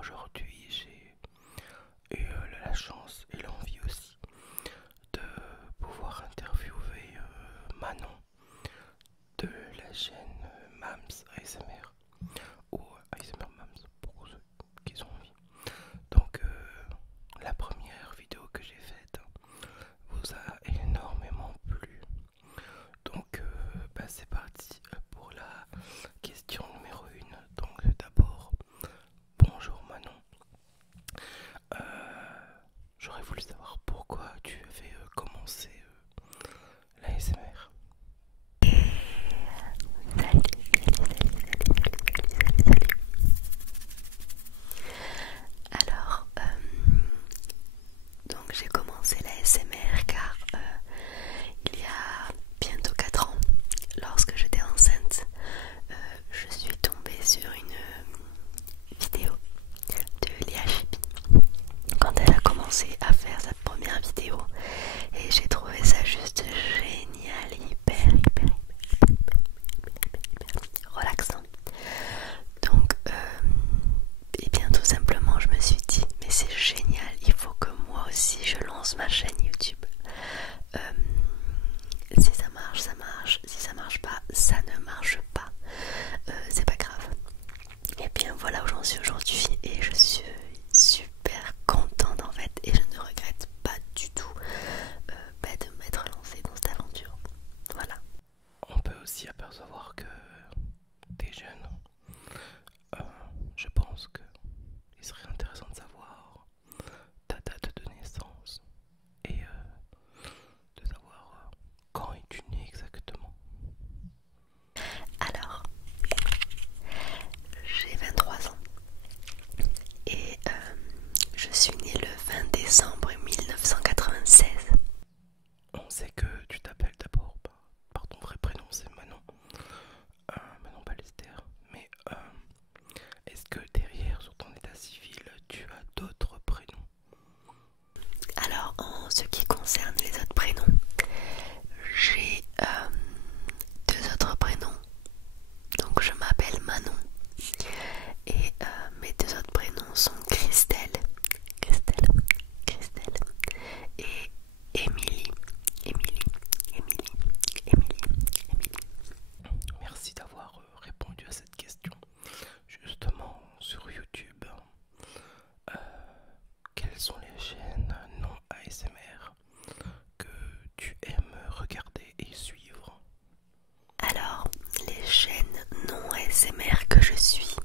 aujourd'hui j'ai eu la chance et l'envie aussi de pouvoir interviewer Manon de la chaîne Mams ASMR ou ASMR Mams pour ceux qui ont envie. Donc la première vidéo que j'ai faite vous a énormément plu. Donc c'est parti pour la question numéro 1. Donc d'abord, bonjour Manon. J'aurais voulu savoir pourquoi tu avais commencé l'ASMR. Alors, donc j'ai commencé la SMR car il y a bientôt 4 ans, lorsque j'étais enceinte, je suis tombée sur une vidéo de Léa Chibi quand elle a commencé à faire sa première vidéo et j'ai trouvé ça juste génial, hyper relaxant. Donc et bien tout simplement je me suis dit mais c'est génial, il faut que moi aussi je lance ma chaîne YouTube. Si ça marche, ça marche, si ça marche pas, ça ne marche pas, c'est pas grave. Et bien voilà où j'en suis aujourd'hui et je suis super contente en fait et je ne regrette pas du tout de m'être lancée dans cette aventure. Voilà. On peut aussi apercevoir que t'es jeune. Je pense qu'il serait intéressant de savoir ta date de naissance et de savoir quand es-tu né exactement. Alors, j'ai 23 ans et je suis née le 20 décembre 1996. On sait que tu t'appelles d'abord par ton vrai prénom, c'est Manon. Manon Ballester. Mais est-ce que derrière, sur ton état civil, tu as d'autres prénoms? Alors, en ce qui concerne les autres prénoms, j'ai 2 autres prénoms. Donc, je m'appelle Manon et mes 2 autres prénoms sont Christelle et Émilie. Merci d'avoir répondu à cette question. Justement, sur YouTube, quelles sont les chaînes non ASMR que tu aimes regarder et suivre? Alors, les chaînes non ASMR que je suis,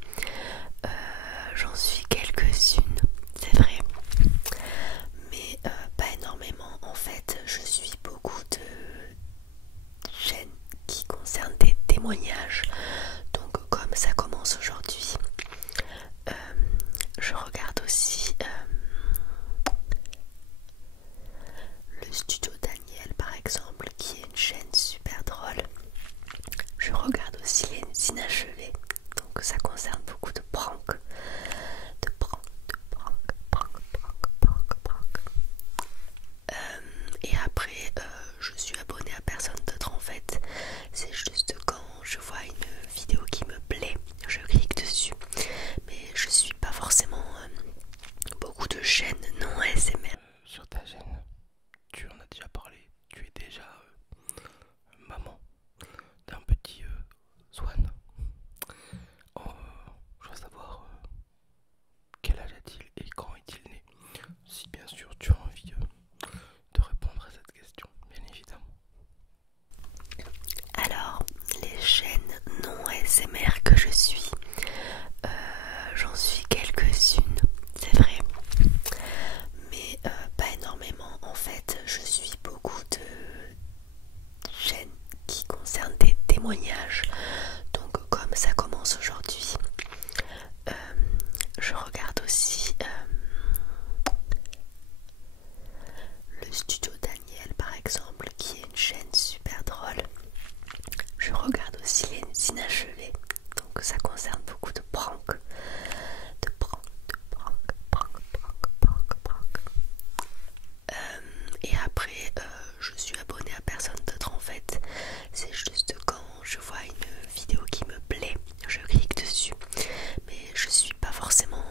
j'en suis quelques-unes, c'est vrai, mais pas énormément. En fait, je suis beaucoup de chaînes qui concernent des témoignages. Donc, comme ça commence aujourd'hui, je regarde aussi le Studio Daniel, par exemple, qui est une chaîne super drôle. Je regarde aussi les inachevés, donc ça concerne beaucoup de pranks, et après, je suis abonnée à personne d'autre en fait. C'est juste quand je vois une vidéo qui me plaît, je clique dessus. Mais je suis pas forcément beaucoup de chaînes non ASMR. Sur ta chaîne, tu en as déjà parlé, tu es déjà maman d'un petit Swan. Oh, je veux savoir quel âge a-t-il et quand est-il né? Si bien sûr tu as envie de répondre à cette question, bien évidemment. Alors, les chaînes non ASMR que je suis, j'en suis quelques-unes, c'est vrai, mais pas énormément. En fait, je suis beaucoup de chaînes qui concernent des témoignages. Donc, comme ça commence aujourd'hui, je regarde aussi le Studio Daniel, par exemple, qui est une chaîne super drôle. Je regarde aussi les inachevés, donc ça concerne beaucoup de pranks. Et après, je suis abonnée à personne d'autre en fait. C'est juste quand je vois une vidéo qui me plaît, je clique dessus. Mais je suis pas forcément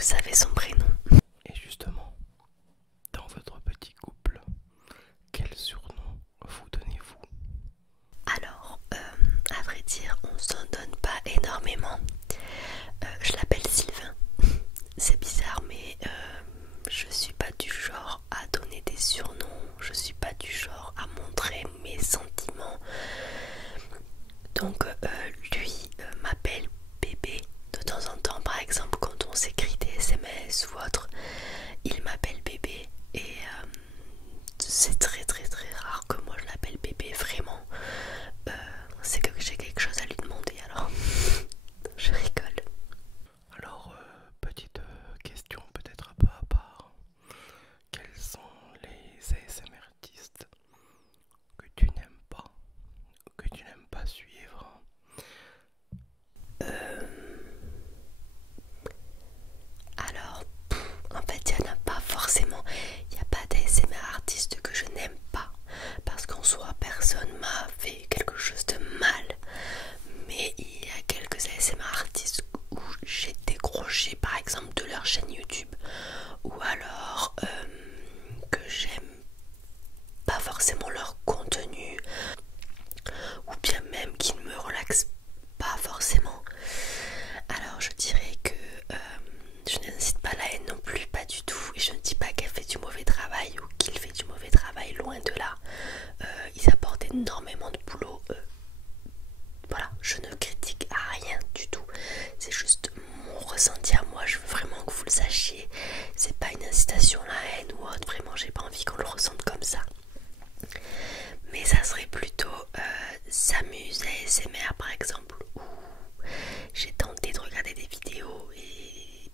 vous savez son prénom. Et justement, dans votre petit couple, quel surnom vous donnez-vous? Alors, à vrai dire, on s'en donne pas énormément. Je l'appelle Sylvain. C'est bizarre, mais je suis pas du genre à donner des surnoms. Je suis pas du genre à montrer mes sentiments. Donc, lui m'appelle bébé. De temps en temps, par exemple, quand on s'écrit des SMS ou autre, il m'appelle bébé. Et c'est très très très rare que moi je l'appelle bébé, vraiment. C'est que j'ai quelque chose à lui demander, alors je rigole. Alors, petite question peut-être un peu à part. Quels sont les ASMR artistes que tu n'aimes pas, que tu n'aimes pas suivre? Alors, en fait, il n'y en a pas forcément. Il n'y a pas d'ASMR artiste que je n'aime pas. Parce qu'en soi, personne m'a fait quelque chose de mal. Mais il y a quelques ASMR artistes où j'ai décroché, par exemple, de leur chaîne YouTube. Ou alors que j'aime pas forcément leur contenu. Ou bien même qui ne me relaxent pas forcément. Alors je dirais que je n'incite pas la haine non plus, pas du tout. Et je ne dis pas qu'elle fait du mauvais travail ou qu'il fait du mauvais travail, loin de là. Ils apportent énormément de boulot. Voilà, je ne critique à rien du tout. C'est juste mon ressenti à moi. Je veux vraiment que vous le sachiez. C'est pas une incitation à la haine ou autre. Vraiment, j'ai pas envie qu'on le ressente comme ça. Mais ça serait plutôt s'amuse ASMR par exemple, où j'ai tenté de regarder des vidéos et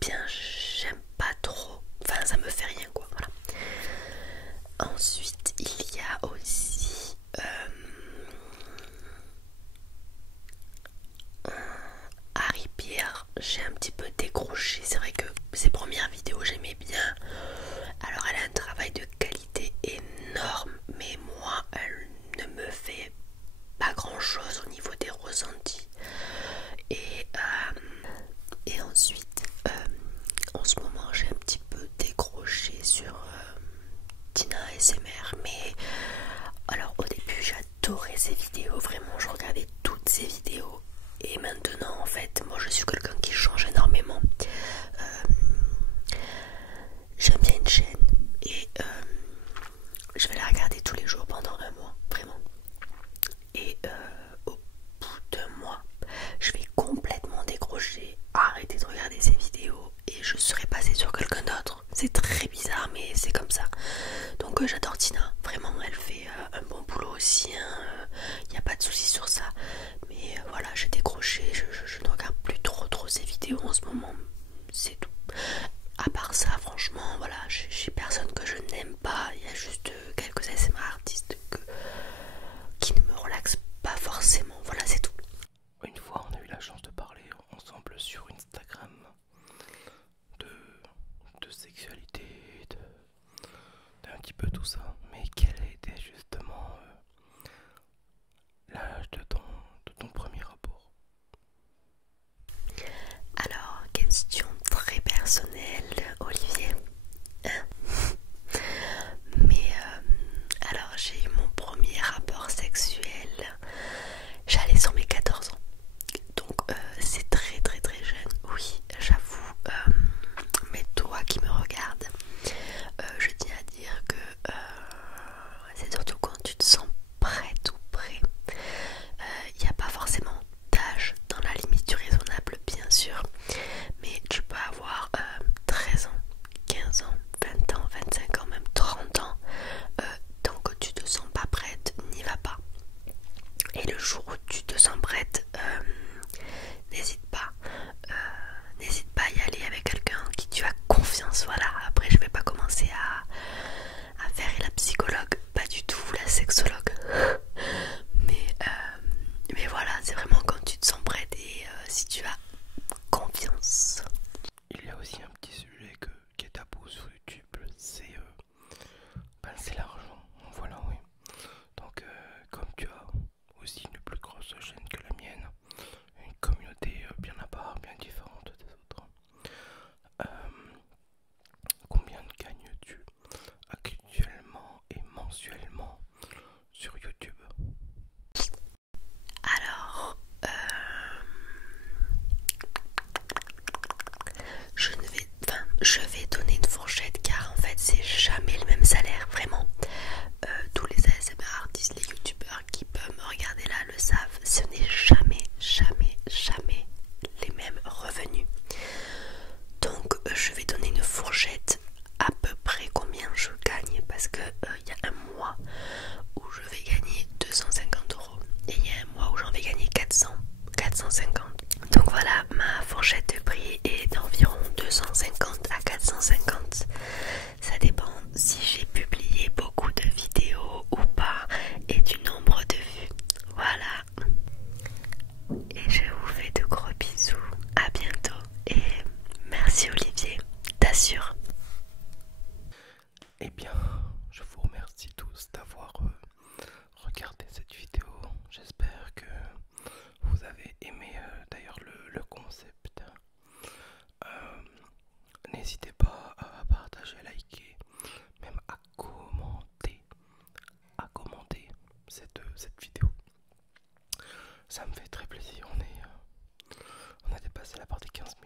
bien j'aime pas trop, enfin ça me fait rien quoi, voilà. Ensuite il y a aussi Harry Pierre, j'ai un petit peu décroché, c'est vrai que ses premières vidéos j'aimais bien. Alors elle a un travail de qualité énorme, mais moi elle ne me fait pas grand chose au niveau des ressentis. Et ensuite en ce moment j'ai un petit peu décroché sur Tina SMR, mais alors au début j'adorais ses vidéos, vraiment je regardais toutes ses vidéos. Et maintenant en fait moi je suis quelqu'un qui change énormément. J'aime bien une chaîne et je vais la regarder tous les jours pendant un mois, vraiment. Et au bout d'un mois, je vais complètement décrocher, arrêter de regarder ses vidéos et je serai passée sur quelqu'un d'autre. C'est très bizarre, mais c'est comme ça. Donc j'adore Tina, vraiment, elle fait un bon boulot aussi. Il n'y a pas de souci sur ça. Mais voilà, j'ai décroché, je ne regarde plus trop ses vidéos en ce moment. C'est tout. À part ça, franchement, voilà, j'ai personne que je n'aime pas. Il y a juste quelques ASMR artistes qui ne me relaxent pas forcément. Voilà, c'est tout. Une fois, on a eu la chance de parler ensemble sur Instagram de sexualité, d'un petit peu tout ça. Mais quel était justement l'âge de ton premier rapport? Alors, question très personnelle, Olivier, je vais donner une fourchette car en fait c'est jamais le même salaire, vraiment. Tous les ASMR artistes, les youtubeurs qui peuvent me regarder là le savent, ce n'est jamais les mêmes revenus. Donc je vais donner une fourchette à peu près combien je gagne parce que il y a un mois où je vais gagner 250 € et il y a un mois où j'en vais gagner 450. Donc voilà, ma fourchette de prix est d'environ 250 à 450. Ça dépend si j'ai publié beaucoup de vidéos ou pas et du nombre de vues. Voilà. Et je vous fais de gros bisous. À bientôt et merci Olivier, t'assures. Eh bien, je vous remercie tous d'avoir regardé cette vidéo. J'espère que vous avez aimé d'ailleurs le concept. N'hésitez pas à partager, liker, même à commenter cette vidéo. Ça me fait très plaisir. On a dépassé la barre des 15 000.